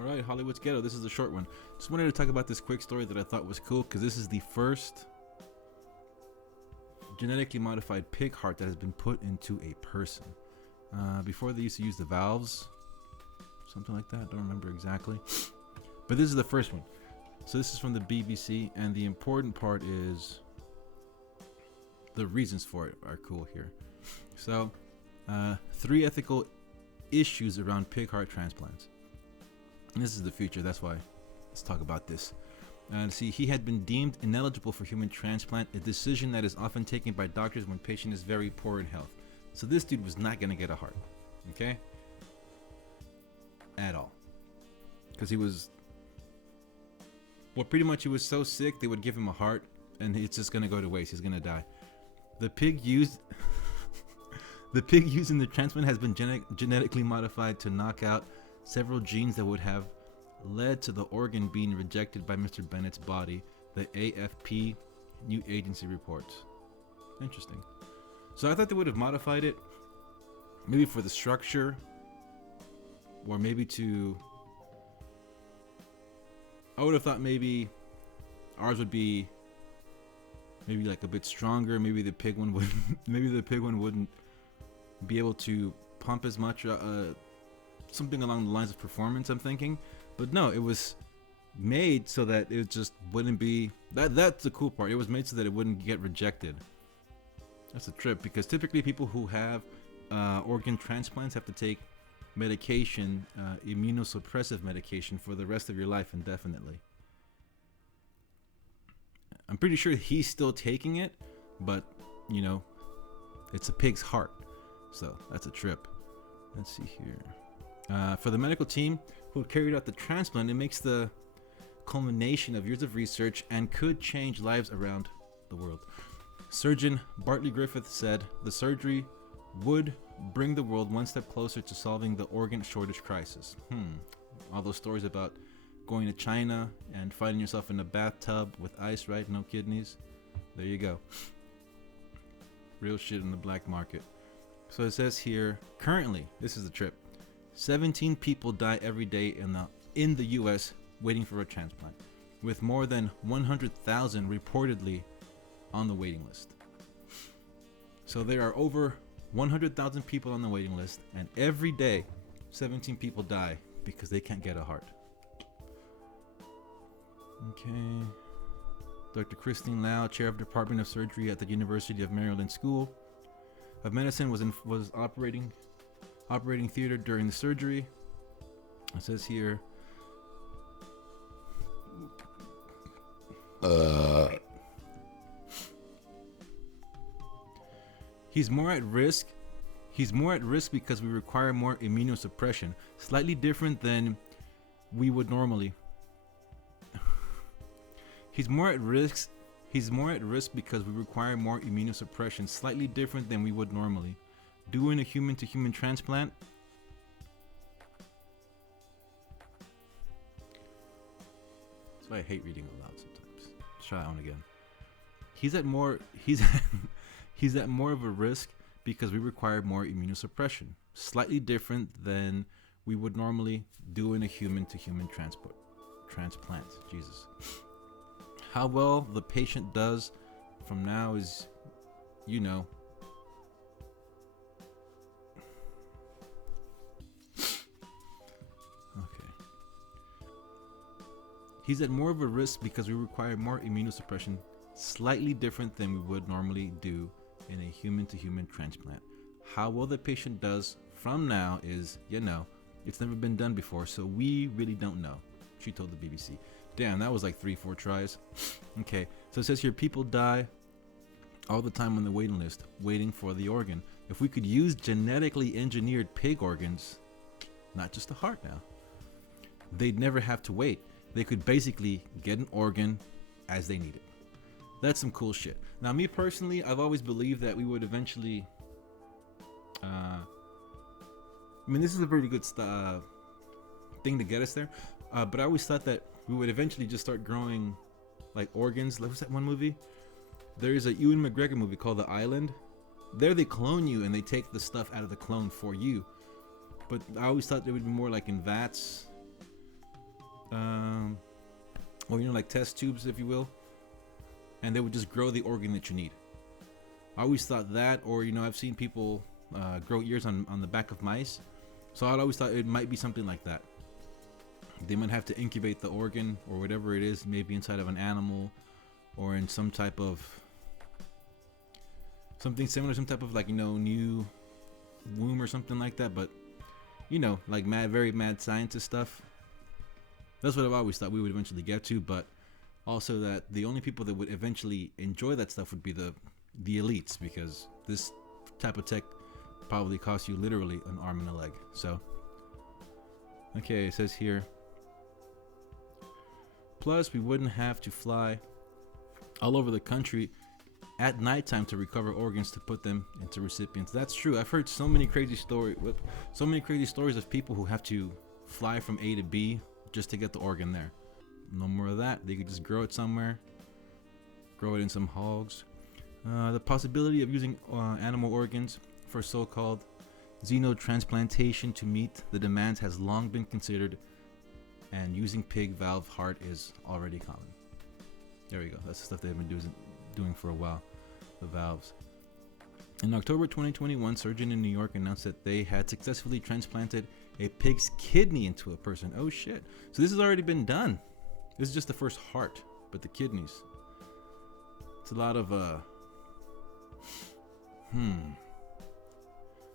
Alright, Hollywood's Ghetto. This is a short one. Just wanted to talk about this quick story that I thought was cool because this is the first genetically modified pig heart that has been put into a person. Before they used to use the valves, something like that. Don't remember exactly. But this is the first one. So this is from the BBC, and the important part is the reasons for it are cool here. So, 3 ethical issues around pig heart transplants. And this is the future, that's why let's talk about this. See, he had been deemed ineligible for human transplant, a decision that is often taken by doctors when patient is very poor in health. So this dude was not gonna get a heart, okay? At all. Because he was, well, pretty much he was so sick they would give him a heart and it's just gonna go to waste, he's gonna die. The pig used the pig used in the transplant has been genetically modified to knock out several genes that would have led to the organ being rejected by Mr. Bennett's body, the AFP New Agency reports. Interesting. So I thought they would have modified it, maybe for the structure, or maybe to... I would have thought maybe ours would be maybe like a bit stronger. Maybe the pig one would, maybe the pig one wouldn't be able to pump as much. Something along the lines of performance, I'm thinking. But no, it was made so that it just wouldn't be that's the cool part. It was made so that it wouldn't get rejected. That's a trip, because typically people who have organ transplants have to take medication, immunosuppressive medication, for the rest of your life indefinitely. I'm pretty sure he's still taking it, but you know, it's a pig's heart, so that's a trip. Let's see here. For the medical team who carried out the transplant, it makes the culmination of years of research and could change lives around the world. Surgeon Bartley Griffith said the surgery would bring the world one step closer to solving the organ shortage crisis. All those stories about going to China and finding yourself in a bathtub with ice, right? No kidneys. There you go. Real shit in the black market. So it says here, currently, this is the trip, 17 people die every day in the US waiting for a transplant, with more than 100,000 reportedly on the waiting list. So there are over 100,000 people on the waiting list, and every day 17 people die because they can't get a heart. Okay. Dr. Christine Lau, chair of Department of Surgery at the University of Maryland School of Medicine, was operating theater during the surgery. It says here, he's more at risk because we require more immunosuppression, slightly different than we would normally. He's more at risk because we require more immunosuppression, slightly different than we would normally. Doing a human to human transplant, that's why I hate reading aloud sometimes. Let's try that one again. He's at more of a risk because we require more immunosuppression, slightly different than we would normally do in a human to human transplant. Jesus. How well the patient does from now is, you know, okay. He's at more of a risk because we require more immunosuppression, slightly different than we would normally do in a human to human transplant. How well the patient does from now is, you know, it's never been done before, so we really don't know, she told the BBC. Damn, that was like 3-4 tries. Okay, so it says here, people die all the time on the waiting list, waiting for the organ. If we could use genetically engineered pig organs, not just a heart now, they'd never have to wait. They could basically get an organ as they need it. That's some cool shit. Now, me personally, I've always believed that we would eventually... I mean, this is a pretty good thing to get us there. But I always thought that we would eventually just start growing like organs. What was that one movie? There is a Ewan McGregor movie called The Island. There they clone you and they take the stuff out of the clone for you. But I always thought it would be more like in vats, or like test tubes, if you will, and they would just grow the organ that you need. I always thought that, or I've seen people grow ears on the back of mice, so I always thought it might be something like that. They might have to incubate the organ or whatever it is, maybe inside of an animal or in some type of something similar, some type of new womb or something like that. But like very mad scientist stuff. That's what I've always thought we would eventually get to, but also that the only people that would eventually enjoy that stuff would be the elites, because this type of tech probably costs you literally an arm and a leg. So, okay, it says here, plus we wouldn't have to fly all over the country at nighttime to recover organs to put them into recipients. That's true. I've heard so many crazy stories of people who have to fly from A to B just to get the organ there. No more of that. They could just grow it somewhere, grow it in some hogs. The possibility of using animal organs for so-called xenotransplantation to meet the demands has long been considered, and using pig valve heart is already common. There we go. That's the stuff they've been doing for a while, the valves. In October 2021, a surgeon in New York announced that they had successfully transplanted a pig's kidney into a person. Oh shit. So this has already been done. This is just the first heart, but the kidneys. It's a lot of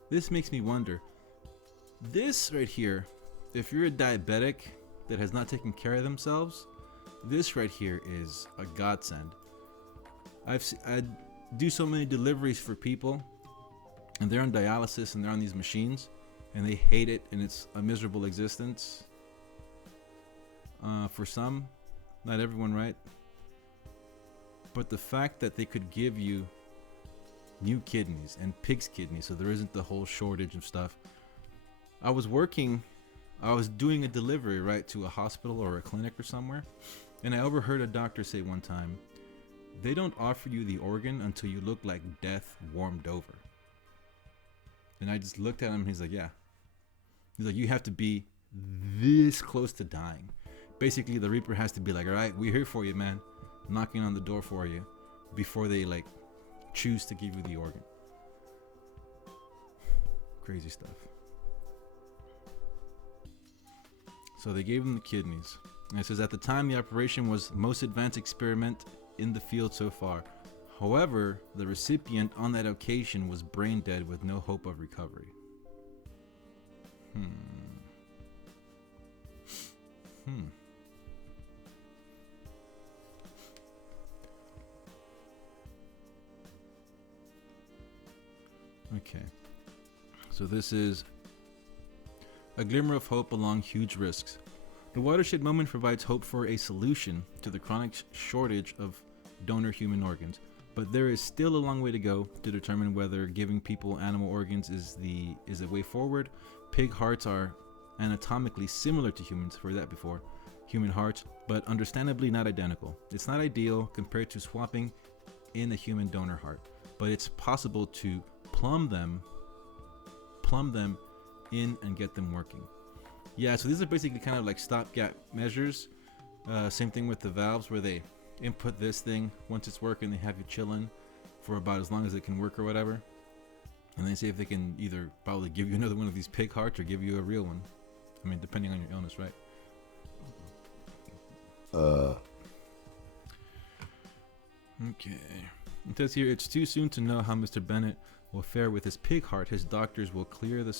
This makes me wonder. This right here, if you're a diabetic that has not taken care of themselves, this right here is a godsend. I do so many deliveries for people, and they're on dialysis and they're on these machines, and they hate it, and it's a miserable existence. For some, not everyone, right? But the fact that they could give you new kidneys and pig's kidneys, so there isn't the whole shortage of stuff. I was doing a delivery, right, to a hospital or a clinic or somewhere, and I overheard a doctor say one time, they don't offer you the organ until you look like death warmed over. And I just looked at him, and he's like, yeah. He's like, you have to be this close to dying. Basically, the Reaper has to be like, all right, we're here for you, man. Knocking on the door for you before they choose to give you the organ. Crazy stuff. So they gave him the kidneys. And it says, at the time, the operation was most advanced experiment in the field so far. However, the recipient on that occasion was brain dead with no hope of recovery. Okay. So this is a glimmer of hope along huge risks. The watershed moment provides hope for a solution to the chronic shortage of donor human organs, but there is still a long way to go to determine whether giving people animal organs is a way forward. Pig hearts are anatomically similar to humans, heard that before, human hearts, but understandably not identical. It's not ideal compared to swapping in a human donor heart, but it's possible to plumb them in and get them working. Yeah, so these are basically kind of like stopgap measures. Same thing with the valves, where they input this thing. Once it's working, they have you chilling for about as long as it can work or whatever, and then see if they can either probably give you another one of these pig hearts or give you a real one. I mean, depending on your illness, right? Okay. It says here, it's too soon to know how Mr. Bennett will fare with his pig heart. His doctors were clear that the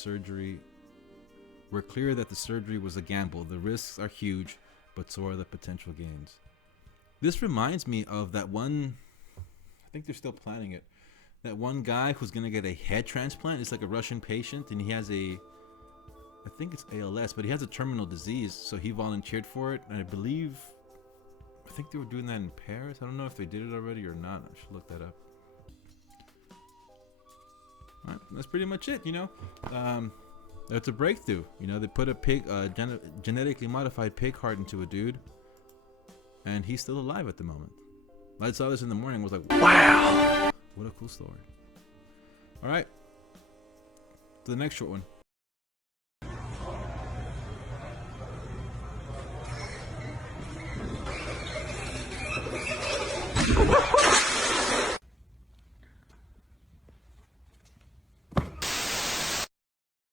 surgery was a gamble. The risks are huge, but so are the potential gains. This reminds me of that one, I think they're still planning it, that one guy who's going to get a head transplant. It's like a Russian patient, and he has I think it's ALS, but he has a terminal disease, so he volunteered for it, and I think they were doing that in Paris. I don't know if they did it already or not. I should look that up. Alright, that's pretty much it, That's a breakthrough. They put a pig, genetically modified pig heart into a dude, and he's still alive at the moment. I saw this in the morning, was like, wow, what a cool story. Alright, to the next short one. What?